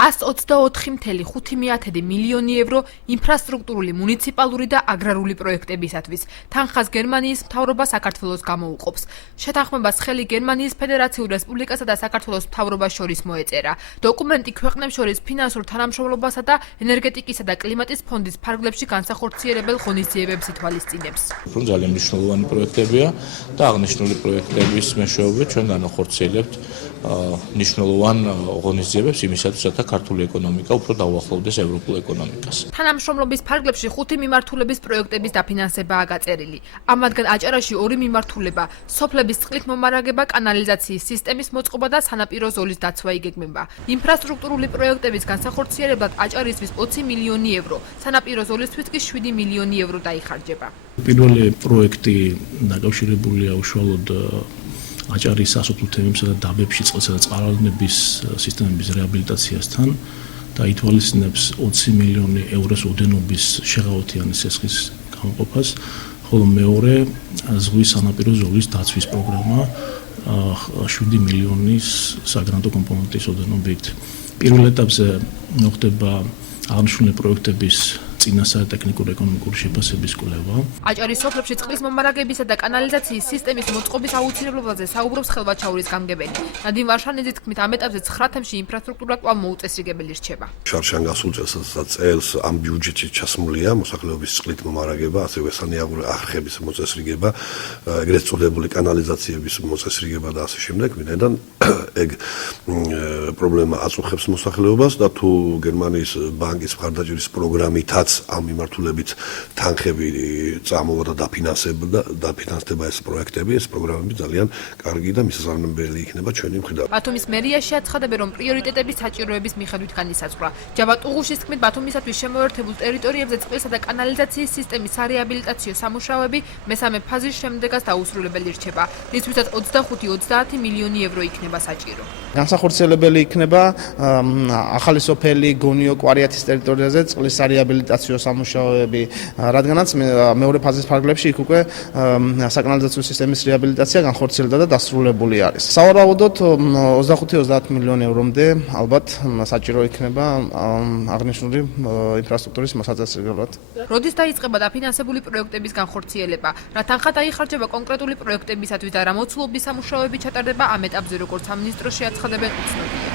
124,5 მილიონი ევრო ინფრასტრუქტურული, მუნიციპალური და აგრარული პროექტებისათვის. თანხას გერმანიის მთავრობა საქართველოს გამოუყოფს. შეთანხმებას ხელი გერმანიის ფედერაციულ რესპუბლიკასა და საქართველოს მთავრობას შორის მოეწერა. დოკუმენტი ქვეყნებს შორის ფინანსურ თანამშრომლობასა და ენერგეტიკისა და კლიმატის ფონდის ფარგლებში განსახორციელებელ ღონისძიებებს ითვალისწინებს. ძალიან მნიშვნელოვანი პროექტებია და აღნიშნული პროექტების მეშვეობით ჩვენ განახორციელებთ მნიშვნელოვან ღონისძიებებს იმისათვის, რათა ქართული ეკონომიკა უფრო დაუახლოვდეს ევროპულ ეკონომიკას. თანამშრომლობის ფარგლებში 5 მიმართულების პროექტების დაფინანსებაა გაწერილი. ამათგან აჭარაში 2 მიმართულება, სოფლების წყლით მომარაგება, კანალიზაციის სისტემის მოწყობა და სანაპირო ზოლის დაცვა იგეგმება. ინფრასტრუქტურული პროექტების განსახორციელებლად აჭარისთვის 20 მილიონი ევრო, სანაპირო ზოლისთვის კი 7 მილიონი ევრო დაიხარჯება. პირველი პროექტი დაკავშირებულია უშუალოდ აჭარის სასოფლო თემებსა და დაბებში წყლისა და წყაროების სისტემების რეაბილიტაციასთან და ითვალისწინებს 20 მილიონი ევროს ოდენობის შეღავათიანი სესხის გამოყოფას, ხოლო მეორე ზღვის სანაპირო ზოლის დაცვის პროგრამა 7 მილიონის საგრანტო კომპონენტის ოდენობით. პირველ ეტაპზე მოხდება აღნიშნული პროექტების წინასწარ ტექნიკურ-ეკონომიკური შეფასების კვლევა. აჭარის სოფლებში წყლის მომარაგებისა და კანალიზაციის სისტემის მოწყობის აუცილებლობაზე საუბრობს ხელვაჩაურის გამგებელი. ნადიმ ვარშანიძის თქმით, ამ ეტაპზე 9 თემში ინფრასტრუქტურა კვლავ მოუწესრიგებელი რჩება. შარშან გასულ წელს ამ ბიუჯეტში ჩასმულია მოსახლეობის წყლით მომარაგება, ასევე სანიაღური არხების მოწესრიგება, ეგრეთ წოდებული კანალიზაციების მოწესრიგება და ასე შემდეგ. ვინაიდან ეგ პრობლემა აწუხებს მოსახლეობას და თუ გერმანიის ბანკის მხარდაჭერის პროგრამითაც ამ მიმართულებით თანხები წამოვა და დაფინანსდება ეს პროექტები, ეს პროგრამები ძალიან კარგი და მისასალმებელი იქნება ჩვენი მხრიდან. ბათუმის მერიაში აცხადებენ, რომ პრიორიტეტები საჭიროების მიხედვით განისაზღვრა. ჯავა ტუღუშის თქმით, ბათუმისათვის შემოერთებულ ტერიტორიებზე წყლისა და კანალიზაციის სისტემის სარეაბილიტაციო სამუშაოები მესამე ფაზის შემდეგაც დაუსრულებელი რჩება, რისთვისაც 25-30 მილიონი ევრო იქნება საჭირო. განსახორციელებელი იქნება ახალი სოფელი გონიო კვარიათის ტერიტორიაზე წყლის სარეაბილიტაციო სამუშაოები, რადგანაც მეორე ფაზის ფარგლებში იქ უკვე საკანალიზაციო სისტემის რეაბილიტაცია განხორციელდა და დასრულებული არის. სავარაუდოდ 25-30 მილიონი ევრომდე ალბათ საჭირო იქნება აღნიშნული ინფრასტრუქტურის მოსაწესრიგებლად. როდის დაიწყება დაფინანსებული პროექტების განხორციელება, რა თანხა დაიხარჯება კონკრეტული პროექტებისათვის და რა მოცულობის სამუშაოები ჩატარდება ამ ეტაპზე, როგორც სამინისტროში აცხადებენ, უცნობია.